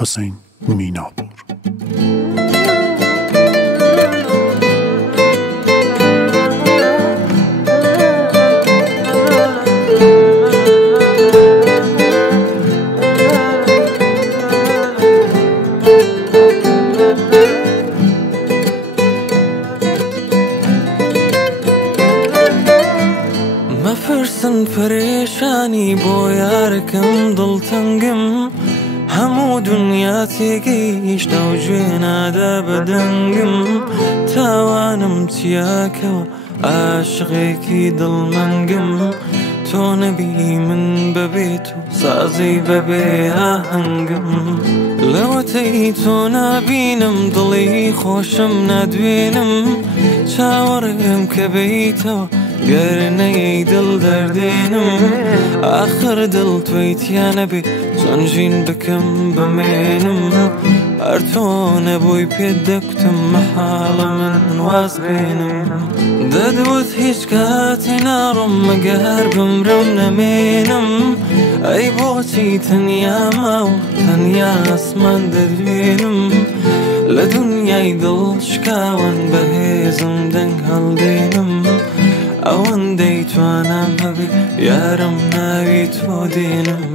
حسین میناپور. مەفرسن پەرێشانی بۆ یارەکەم دڵتەنگم هەموو دنیا تێگەیشتە و گوێ نادا بە دەنگم تاوانم چیاکەوە عاشقێکی دڵمەنگم تۆ نەبی من بەبێت و سازی بەبێ ئاهەنگم لەوەتەی تۆ نابینم دڵی خۆشم نادوێنم چاوەڕێم کە بێیتەوە گەرنەی دڵ دەردێنم ئاخر دڵ تۆی تیا نەبێ چۆن ژین بکەم بمێنم هەر تۆ نەبووی پێت دەکوتم مەحاڵە من واز بێنم دەدوت هیچ کاتێ ناڕۆم مەگەر بمرم نەمێنم ئەی بۆچی تەنیا ماوە تەنیا ئاسمان دەدوێنم لە دنیای دڵ شکاوەن بەهێزم دەنگ هەڵدێنم ئەوەندەی توانام هەبێ یارم ناوی تۆ دێنم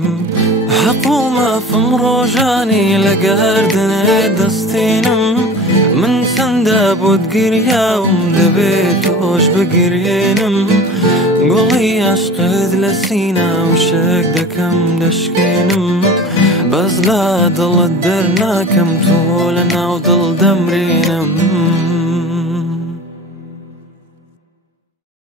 حەق و مافم ڕۆژانی لە گاردنێ دەستێنم من چەندە بۆت گریاوم دەبێت تۆش بگرێنم گوڵی عاشقت لە سینە و شەک دەکەم دەشکێنم بەس لا دڵت دەرناکەم تۆ لە ناو دڵ دەمرێنم